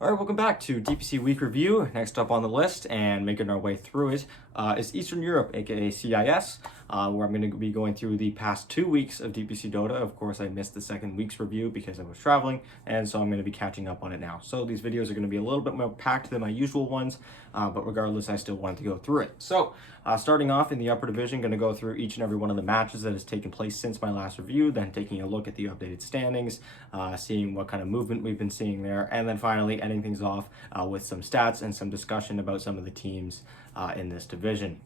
All right, welcome back to DPC Week Review. Next up on the list and making our way through it is Eastern Europe, aka CIS, where I'm going to be going through the past 2 weeks of DPC Dota. Of course, I missed the second week's review because I was traveling, and so I'm going to be catching up on it now. So these videos are going to be a little bit more packed than my usual ones, but regardless, I still wanted to go through it. So starting off in the upper division, going to go through each and every one of the matches that has taken place since my last review, then taking a look at the updated standings, seeing what kind of movement we've been seeing there, and then finally ending things off with some stats and some discussion about some of the teams in this division.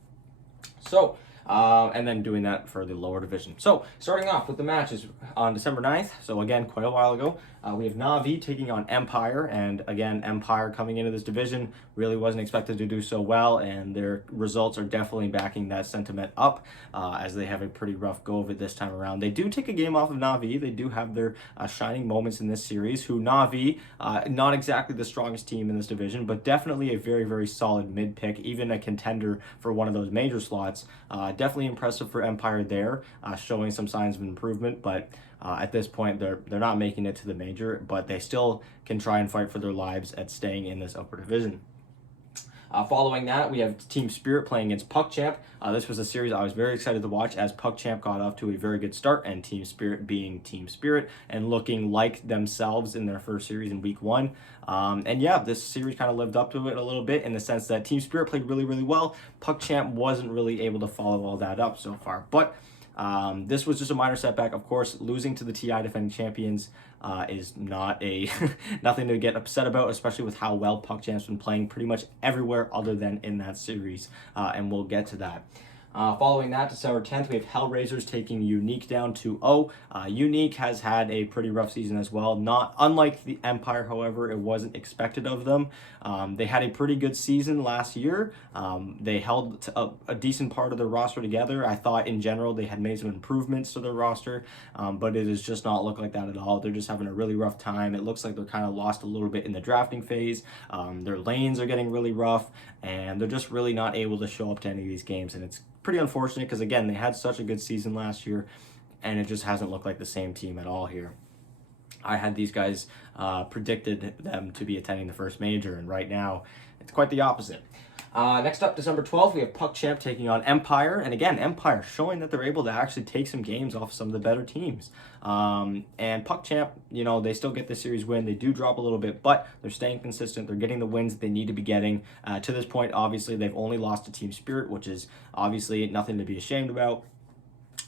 So, and then doing that for the lower division. So, starting off with the matches on December 9th, so again, quite a while ago, we have Navi taking on Empire, and again, Empire coming into this division really wasn't expected to do so well, and their results are definitely backing that sentiment up, as they have a pretty rough go of it this time around. They do take a game off of Navi. They do have their shining moments in this series, who Navi, not exactly the strongest team in this division, but definitely a very, very solid mid-pick, even a contender for one of those major slots. Definitely impressive for Empire there, showing some signs of improvement, but at this point, they're not making it to the major, but they still can try and fight for their lives at staying in this upper division. Following that, we have Team Spirit playing against PuckChamp. This was a series I was very excited to watch as PuckChamp got off to a very good start, and Team Spirit being Team Spirit and looking like themselves in their first series in week one. And yeah, this series kind of lived up to it a little bit in the sense that Team Spirit played really, really well. PuckChamp wasn't really able to follow all that up so far, but this was just a minor setback. Of course, losing to the TI defending champions is not a nothing to get upset about, especially with how well PuckChamp's been playing pretty much everywhere other than in that series, and we'll get to that. Following that, December 10th, we have Hellraisers taking Unique down 2-0. Unique has had a pretty rough season as well. Not unlike the Empire, however, it wasn't expected of them. They had a pretty good season last year. They held a decent part of their roster together. I thought in general they had made some improvements to their roster, but it does just not look like that at all. They're just having a really rough time. It looks like they're kind of lost a little bit in the drafting phase. Their lanes are getting really rough, and they're just really not able to show up to any of these games, and it's pretty unfortunate because, again, they had such a good season last year, and it just hasn't looked like the same team at all here. I had these guys predicted them to be attending the first major, and right now it's quite the opposite. Next up, December 12th, we have PuckChamp taking on Empire. And again, Empire showing that they're able to actually take some games off some of the better teams. And PuckChamp, they still get the series win. They do drop a little bit, but they're staying consistent. They're getting the wins that they need to be getting. To this point, obviously, they've only lost to Team Spirit, which is obviously nothing to be ashamed about.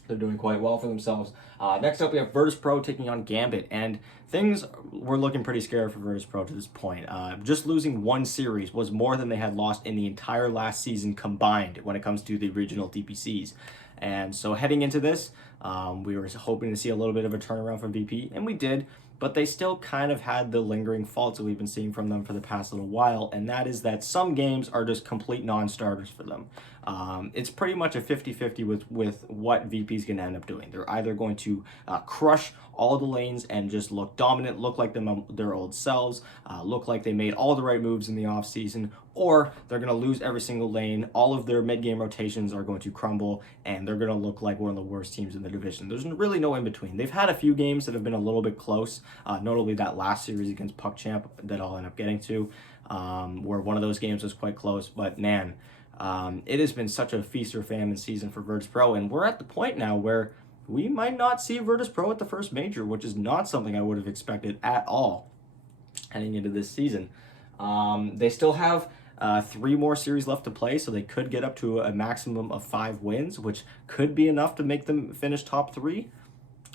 They're doing quite well for themselves. Next up, we have Virtus.Pro taking on Gambit, and things were looking pretty scary for Virtus.Pro to this point. Just losing one series was more than they had lost in the entire last season combined when it comes to the regional DPCs. And so heading into this, we were hoping to see a little bit of a turnaround from VP, and we did, but they still kind of had the lingering faults that we've been seeing from them for the past little while, and that is that some games are just complete non-starters for them. It's pretty much a 50-50 with what VP is going to end up doing. They're either going to crush all the lanes and just look dominant, look like their old selves, look like they made all the right moves in the offseason, or they're going to lose every single lane. All of their mid-game rotations are going to crumble, and they're going to look like one of the worst teams in the division. There's really no in-between. They've had a few games that have been a little bit close, notably that last series against PuckChamp that I'll end up getting to, where one of those games was quite close, but man, it has been such a feast or famine season for Virtus.Pro, and we're at the point now where we might not see Virtus.Pro at the first major, which is not something I would have expected at all heading into this season. They still have 3 more series left to play, so they could get up to a maximum of 5 wins, which could be enough to make them finish top 3,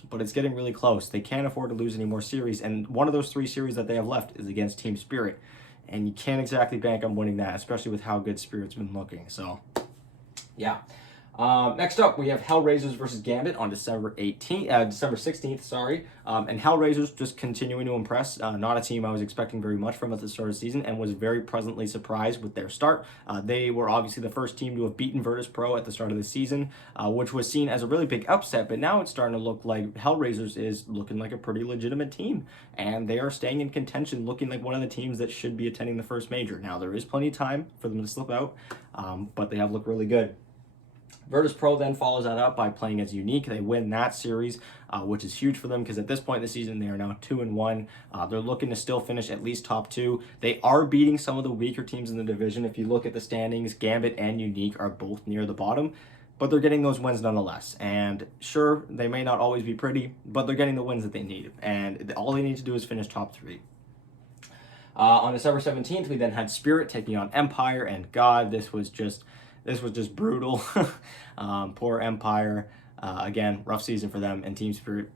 but it's getting really close. They can't afford to lose any more series, and one of those 3 series that they have left is against Team Spirit, and you can't exactly bank on winning that, especially with how good Spirit's been looking. So, yeah. Next up, we have Hellraisers versus Gambit on December 16th, sorry. And Hellraisers just continuing to impress. Not a team I was expecting very much from at the start of the season, and was very pleasantly surprised with their start. They were obviously the first team to have beaten Virtus.Pro at the start of the season, which was seen as a really big upset, but now it's starting to look like Hellraisers is looking like a pretty legitimate team, and they are staying in contention, looking like one of the teams that should be attending the first major. Now, there is plenty of time for them to slip out, but they have looked really good. Virtus.Pro then follows that up by playing as Unique. They win that series, which is huge for them because at this point in the season, they are now 2-1. They're looking to still finish at least top 2. They are beating some of the weaker teams in the division. If you look at the standings, Gambit and Unique are both near the bottom, but they're getting those wins nonetheless. And sure, they may not always be pretty, but they're getting the wins that they need. And all they need to do is finish top 3. On December 17th, we then had Spirit taking on Empire, and God, this was just brutal. Poor Empire. Again, rough season for them, and Team Spirit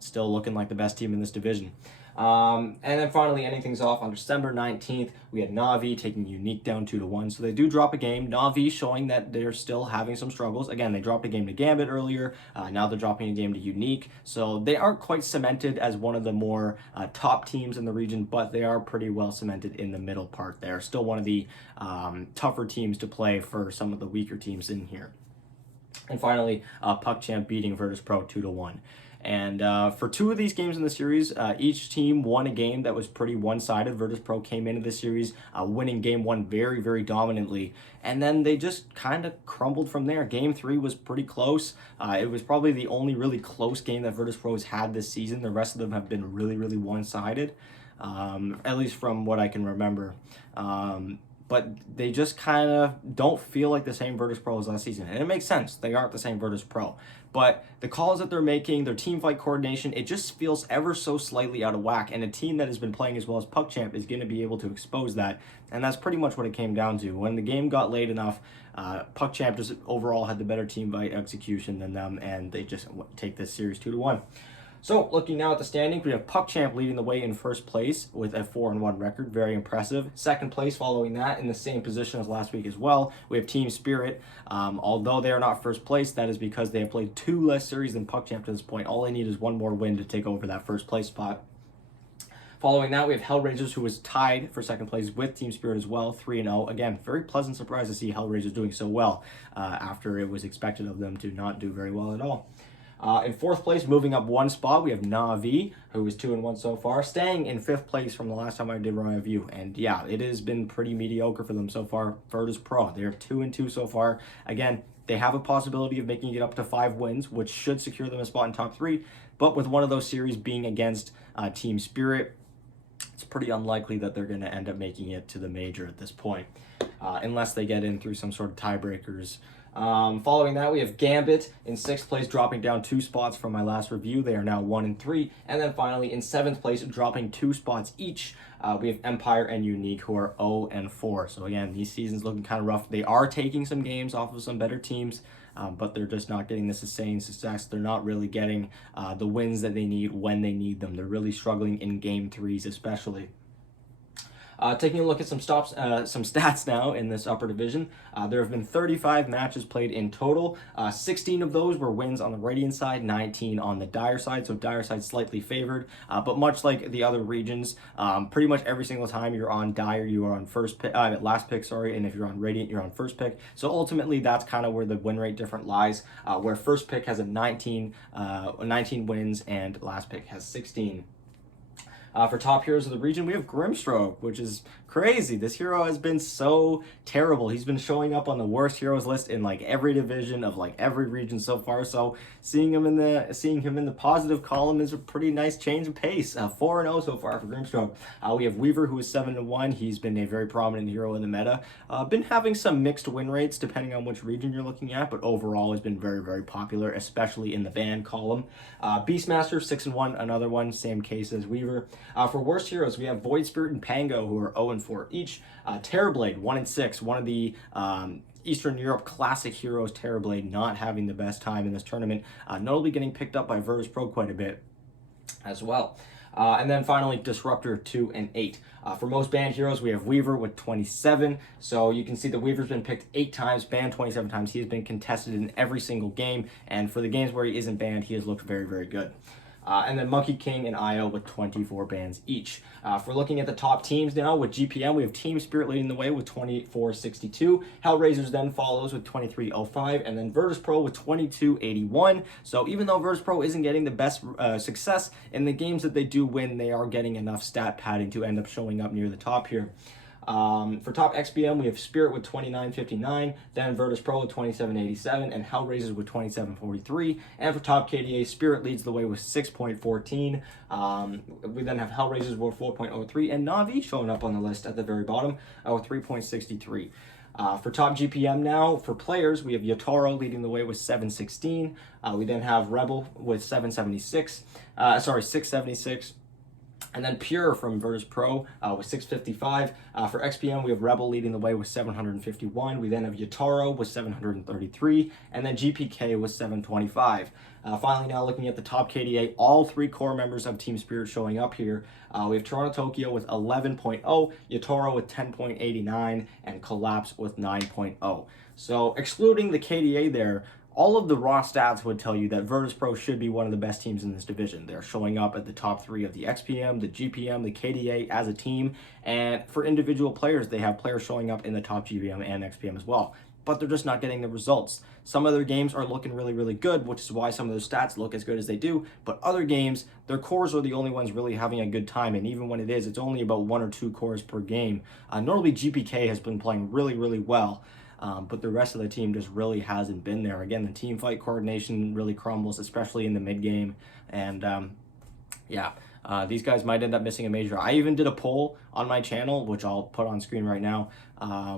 still looking like the best team in this division. And then finally, ending things off on December 19th, we had Navi taking Unique down 2-1. So they do drop a game. Navi showing that they're still having some struggles. Again, they dropped a game to Gambit earlier. Now they're dropping a game to Unique. So they aren't quite cemented as one of the more top teams in the region, but they are pretty well cemented in the middle part there. Still one of the tougher teams to play for some of the weaker teams in here. And finally, PuckChamp beating Virtus.Pro 2-1. And for 2 of these games in the series, each team won a game that was pretty one-sided. Virtus.Pro came into the series winning game 1 very, very dominantly. And then they just kind of crumbled from there. Game 3 was pretty close. It was probably the only really close game that Virtus.Pro has had this season. The rest of them have been really, really one-sided, at least from what I can remember. But they just kind of don't feel like the same Virtus.Pro as last season. And it makes sense. They aren't the same Virtus.Pro. But the calls that they're making, their team fight coordination, it just feels ever so slightly out of whack. And a team that has been playing as well as PuckChamp is going to be able to expose that. And that's pretty much what it came down to. When the game got late enough, PuckChamp just overall had the better team fight execution than them. And they just take this series 2-1. So, looking now at the standings, we have PuckChamp leading the way in first place with a 4-1 record. Very impressive. Second place following that in the same position as last week as well. We have Team Spirit. Although they are not first place, that is because they have played 2 less series than PuckChamp to this point. All they need is 1 more win to take over that first place spot. Following that, we have Hellraisers, who was tied for second place with Team Spirit as well, 3-0. Again, very pleasant surprise to see Hellraisers doing so well after it was expected of them to not do very well at all. In fourth place, moving up 1 spot, we have Navi, who is 2-1 so far, staying in 5th place from the last time I did my review. And yeah, it has been pretty mediocre for them so far. Virtus.Pro, they're 2-2 so far. Again, they have a possibility of making it up to 5 wins, which should secure them a spot in top 3. But with one of those series being against Team Spirit, it's pretty unlikely that they're going to end up making it to the major at this point, unless they get in through some sort of tiebreakers. Following that, we have Gambit in 6th place, dropping down 2 spots from my last review. They are now 1-3. And then finally, in 7th place, dropping 2 spots each, we have Empire and Unique, who are 0-4. So again, these seasons looking kind of rough. They are taking some games off of some better teams, but they're just not getting the sustained success. They're not really getting the wins that they need when they need them. They're really struggling in game 3s especially. Taking a look at some stats now in this upper division, there have been 35 matches played in total. 16 of those were wins on the Radiant side, 19 on the Dire side, so Dire side slightly favored. But much like the other regions, pretty much every single time you're on Dire, you are on last pick, and if you're on Radiant, you're on first pick. So ultimately, that's kind of where the win rate difference lies, where first pick has a 19 wins and last pick has 16. For top heroes of the region, we have Grimstroke, which is crazy. This hero has been so terrible. He's been showing up on the worst heroes list in like every division of like every region so far. So seeing him in the positive column is a pretty nice change of pace. 4-0 so far for Grimstroke. We have Weaver, who is 7-1. He's been a very prominent hero in the meta. Been having some mixed win rates depending on which region you're looking at, but overall has been very, very popular, especially in the ban column. Beastmaster, 6-1, another one, same case as Weaver. For worst heroes, we have Void Spirit and Pango, who are 0-4 each. Terrorblade, 1-6, one of the Eastern Europe classic heroes. Terrorblade not having the best time in this tournament, notably getting picked up by Virtus.Pro quite a bit as well. And then finally, Disruptor, 2-8. For most banned heroes, we have Weaver with 27. So you can see that Weaver's been picked 8 times, banned 27 times. He has been contested in every single game. And for the games where he isn't banned, he has looked very, very good. And then Monkey King and Io with 24 bans each. If we're looking at the top teams now, with GPM, we have Team Spirit leading the way with 24.62. Hellraisers then follows with 23.05, and then Virtus.Pro with 22.81. So even though Virtus.Pro isn't getting the best success in the games that they do win, they are getting enough stat padding to end up showing up near the top here. For top XBM, we have Spirit with 29.59, then Virtus.Pro with 27.87, and Hellraisers with 27.43. And for top KDA, Spirit leads the way with 6.14. We then have Hellraisers with 4.03, and Navi showing up on the list at the very bottom with 3.63. For top GPM now, for players, we have Yotaro leading the way with 716. We then have Rebel with 676. And then Pure from Virtus.Pro with 655. For XPM, we have Rebel leading the way with 751. We then have Yotaro with 733. And then GPK with 725. Finally, now looking at the top KDA, all three core members of Team Spirit showing up here. We have Toronto Tokyo with 11.0, Yotaro with 10.89, and Collapse with 9.0. So excluding the KDA there, all of the raw stats would tell you that Virtus.Pro should be one of the best teams in this division. They're showing up at the top three of the XPM, the GPM, the KDA as a team, and for individual players, they have players showing up in the top GPM and XPM as well. But they're just not getting the results. Some of their games are looking really, really good, which is why some of those stats look as good as they do. But other games, their cores are the only ones really having a good time. And even when it is, it's only about 1 or 2 cores per game. Normally, GPK has been playing really, really well. But the rest of the team just really hasn't been there. Again, the team fight coordination really crumbles, especially in the mid game. And these guys might end up missing a major. I even did a poll on my channel, which I'll put on screen right now,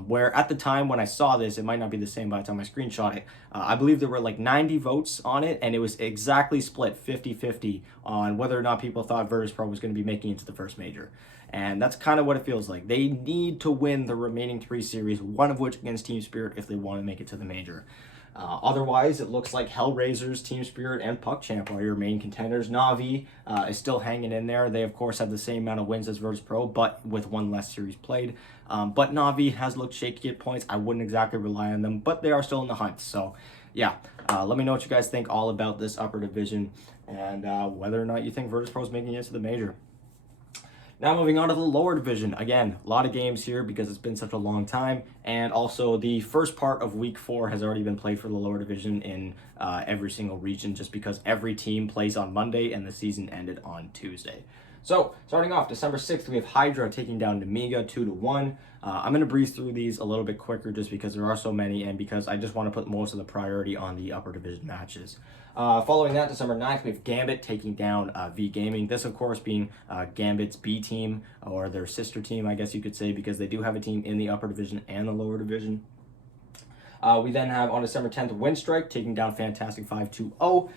where at the time when I saw this, it might not be the same by the time I screenshot it. I believe there were like 90 votes on it, and it was exactly split 50-50 on whether or not people thought Virtus.Pro was going to be making it to the first major. And that's kind of what it feels like. They need to win the remaining 3 series, one of which against Team Spirit, if they want to make it to the major. Otherwise, it looks like Hellraisers, Team Spirit, and PuckChamp are your main contenders. Navi is still hanging in there. They, of course, have the same amount of wins as Virtus.Pro, but with 1 less series played. But Navi has looked shaky at points. I wouldn't exactly rely on them, but they are still in the hunt. So, yeah, let me know what you guys think all about this upper division and whether or not you think Virtus.Pro is making it to the major. Now moving on to the lower division. Again, a lot of games here because it's been such a long time. And also the first part of week 4 has already been played for the lower division in every single region just because every team plays on Monday and the season ended on Tuesday. So starting off December 6th, we have Hydra taking down Namiga 2-1. I'm going to breeze through these a little bit quicker just because there are so many and because I just want to put most of the priority on the upper division matches. Following that, December 9th, we have Gambit taking down V Gaming. This, of course, being Gambit's B team, or their sister team, I guess you could say, because they do have a team in the upper division and the lower division. We then have on December 10th, Windstrike taking down Fantastic 5-2-0.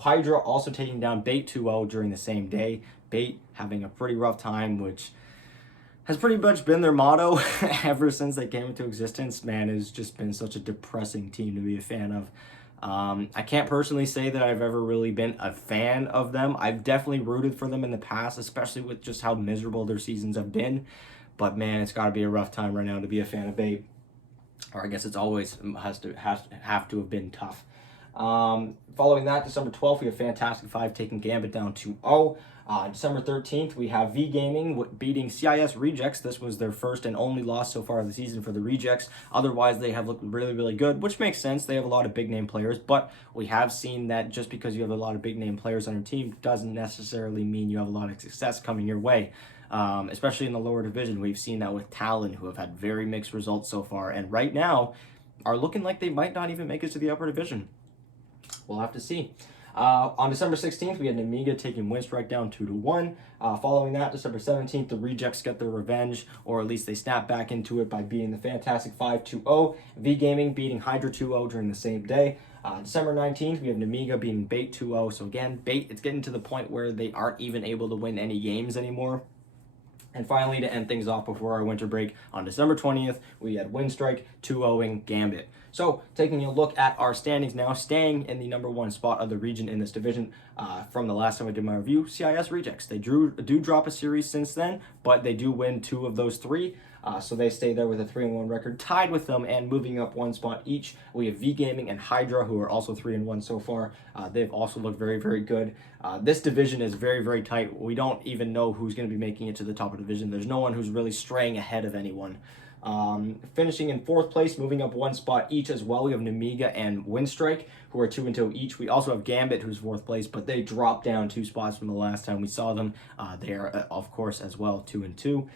Hydra also taking down Bait 2-0 during the same day. Bait having a pretty rough time, which has pretty much been their motto ever since they came into existence. Man, it's just been such a depressing team to be a fan of. I can't personally say that I've ever really been a fan of them. I've definitely rooted for them in the past, especially with just how miserable their seasons have been. But man, it's got to be a rough time right now to be a fan of Bait. Or I guess it's always have to have been tough. Following that, December 12th, we have Fantastic 5 taking Gambit down 2-0. December 13th, we have V Gaming beating CIS Rejects. This was their first and only loss so far of the season for the Rejects. Otherwise, they have looked really, really good, which makes sense. They have a lot of big-name players, but we have seen that just because you have a lot of big-name players on your team doesn't necessarily mean you have a lot of success coming your way. Especially in the lower division, we've seen that with Talon, who have had very mixed results so far, and right now are looking like they might not even make it to the upper division. We'll have to see. On December 16th, we had Namiga taking Windstrike down 2-1. Following that, December 17th, the Rejects get their revenge, or at least they snap back into it by beating the Fantastic 5-2-0. V Gaming beating Hydra 2-0 during the same day. December 19th, we have Namiga beating Bait 2-0. So again, Bait, it's getting to the point where they aren't even able to win any games anymore. And finally, to end things off before our winter break, on December 20th, we had Windstrike 2-0ing Gambit. So, taking a look at our standings now, staying in the number 1 spot of the region in this division from the last time I did my review, CIS Rejects. They do drop a series since then, but they do win 2 of those 3. So they stay there with a 3-1 record, tied with them, and moving up 1 spot each. We have V Gaming and Hydra, who are also 3-1 so far. They've also looked very, very good. This division is very, very tight. We don't even know who's going to be making it to the top of the division. There's no one who's really straying ahead of anyone. Finishing in 4th place, moving up 1 spot each as well. We have Namiga and Windstrike, who are 2-2 each. We also have Gambit, who's 4th place, but they dropped down 2 spots from the last time we saw them. They are, of course, as well 2-2.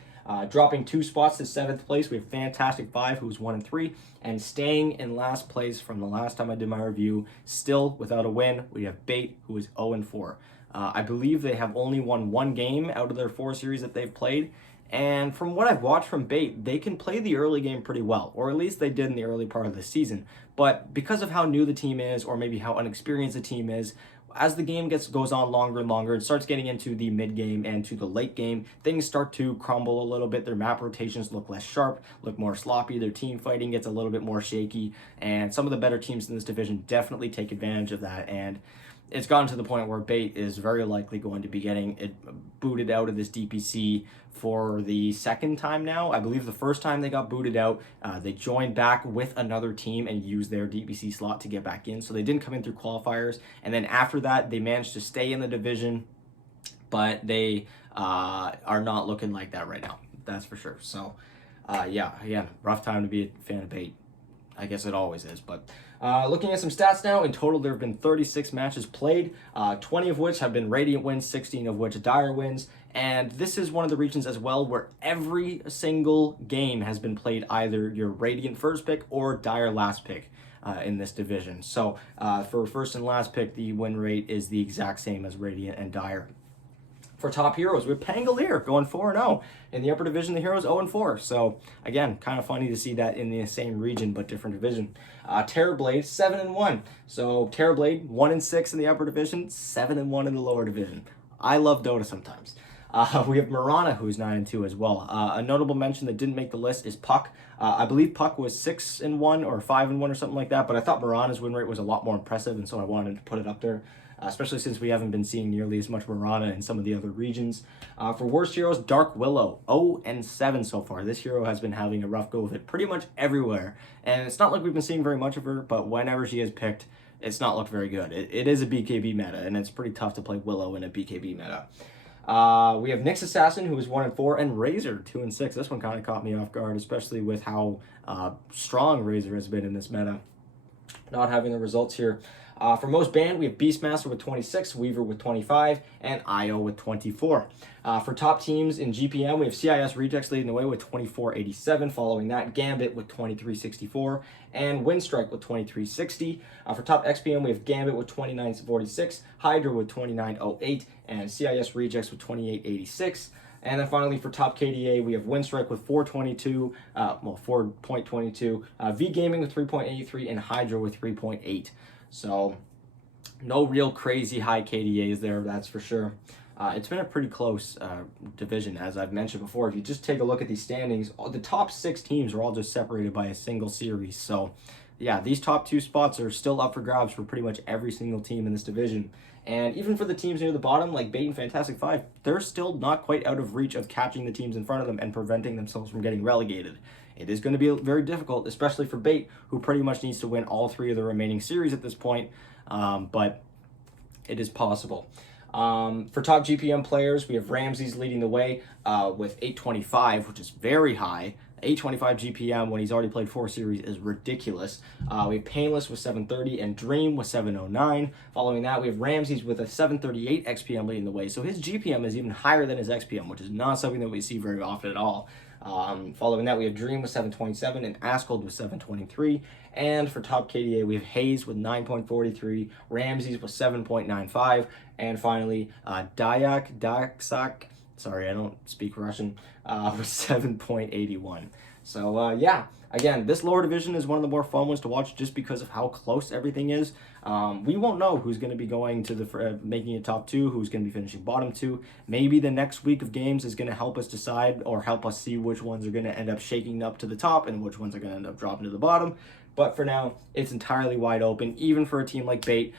Dropping 2 spots to 7th place, we have Fantastic 5, who's 1-3, and staying in last place from the last time I did my review, still without a win, we have Bait, who is 0-4. I believe they have only won 1 game out of their 4 series that they've played. And from what I've watched from Bait, they can play the early game pretty well, or at least they did in the early part of the season. But because of how new the team is, or maybe how inexperienced the team is, as the game goes on longer and longer, it starts getting into the mid game and to the late game, things start to crumble a little bit. Their map rotations look less sharp, look more sloppy. Their team fighting gets a little bit more shaky, and some of the better teams in this division definitely take advantage of that. And it's gotten to the point where Bait is very likely going to be getting it booted out of this DPC for the 2nd time now. I believe the first time they got booted out, they joined back with another team and used their DPC slot to get back in. So they didn't come in through qualifiers. And then after that, they managed to stay in the division, but they are not looking like that right now. That's for sure. So yeah, again, rough time to be a fan of Bait. I guess it always is, but looking at some stats now, in total there have been 36 matches played, 20 of which have been Radiant wins, 16 of which Dire wins, and this is one of the regions as well where every single game has been played either your Radiant first pick or Dire last pick in this division. So for first and last pick, the win rate is the exact same as Radiant and Dire. For top heroes, we have Pangolier going 4-0. In the upper division, the heroes 0-4. So, again, kind of funny to see that in the same region but different division. Terrorblade, 7-1. So, Terrorblade, 1-6 in the upper division, 7-1 in the lower division. I love Dota sometimes. We have Mirana, who's 9-2 as well. A notable mention that didn't make the list is Puck. I believe Puck was 6-1 or 5-1 or something like that, but I thought Mirana's win rate was a lot more impressive, and so I wanted to put it up there. Especially since we haven't been seeing nearly as much Mirana in some of the other regions. For worst heroes, Dark Willow, 0-7 so far. This hero has been having a rough go of it pretty much everywhere. And it's not like we've been seeing very much of her, but whenever she is picked, it's not looked very good. It is a BKB meta, and it's pretty tough to play Willow in a BKB meta. We have Nyx Assassin, who is 1-4, and Razor, 2-6. This one kind of caught me off guard, especially with how strong Razor has been in this meta. Not having the results here. For most banned, we have Beastmaster with 26, Weaver with 25, and IO with 24. For top teams in GPM, we have CIS Rejects leading the way with 24.87. Following that, Gambit with 23.64, and Windstrike with 23.60. For top XPM, we have Gambit with 29.46, Hydra with 29.08, and CIS Rejects with 28.86. And then finally, for top KDA, we have Windstrike with 4.22, V Gaming with 3.83, and Hydra with 3.8. So, no real crazy high KDAs there, that's for sure. It's been a pretty close division, as I've mentioned before. If you just take a look at these standings, the top 6 teams are all just separated by a single series. So, yeah, these top 2 spots are still up for grabs for pretty much every single team in this division. And even for the teams near the bottom, like Bait and Fantastic 5, they're still not quite out of reach of catching the teams in front of them and preventing themselves from getting relegated. It is going to be very difficult, especially for Bait, who pretty much needs to win all 3 of the remaining series at this point, but it is possible. For top GPM players, we have Ramses leading the way with 825, which is very high. 825 GPM when he's already played 4 series is ridiculous. We have Painless with 730 and Dream with 709. Following that, we have Ramses with a 738 XPM leading the way. So his GPM is even higher than his XPM, which is not something that we see very often at all. Following that, we have Dream with 727 and Askold with 723. And for top KDA, we have Hayes with 9.43, Ramses with 7.95, and finally, Daksak, sorry, I don't speak Russian, with 7.81. So, yeah, again, this lower division is one of the more fun ones to watch just because of how close everything is. We won't know who's going to be going to the making it top 2, who's going to be finishing bottom 2. Maybe the next week of games is going to help us decide or help us see which ones are going to end up shaking up to the top and which ones are going to end up dropping to the bottom. But for now, it's entirely wide open, even for a team like Bait.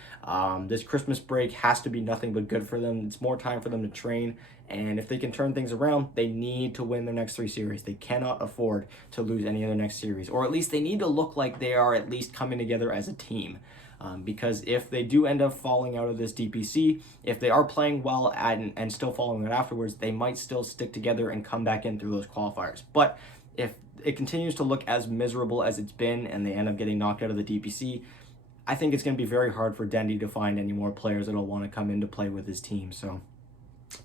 This Christmas break has to be nothing but good for them. It's more time for them to train. And if they can turn things around, they need to win their next 3 series. They cannot afford to lose any of their next series. Or at least they need to look like they are at least coming together as a team. Because if they do end up falling out of this DPC, if they are playing well and still following it afterwards, they might still stick together and come back in through those qualifiers. But if it continues to look as miserable as it's been and they end up getting knocked out of the DPC, I think it's going to be very hard for Dendy to find any more players that'll want to come in to play with his team. So,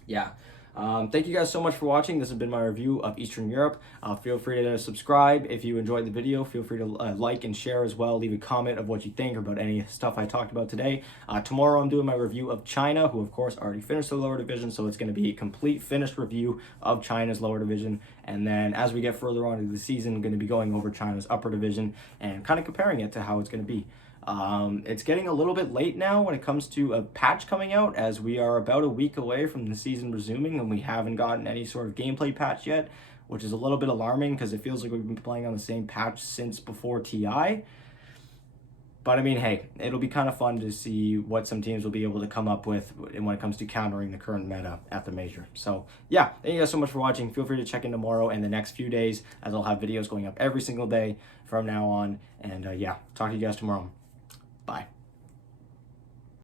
yeah. Thank you guys so much for watching. This has been my review of Eastern Europe. Feel free to subscribe if you enjoyed the video. Feel free to like and share as well. Leave a comment of what you think about any stuff I talked about today. Tomorrow I'm doing my review of China, who of course already finished the lower division, so it's going to be a complete finished review of China's lower division. And then as we get further on into the season, I'm going to be going over China's upper division and kind of comparing it to how it's going to be. It's getting a little bit late now when it comes to a patch coming out, as we are about a week away from the season resuming and we haven't gotten any sort of gameplay patch yet, which is a little bit alarming because it feels like we've been playing on the same patch since before TI. But I mean, hey, it'll be kind of fun to see what some teams will be able to come up with when it comes to countering the current meta at the major. So yeah, thank you guys so much for watching. Feel free to check in tomorrow and the next few days, as I'll have videos going up every single day from now on. And yeah, talk to you guys tomorrow. Bye.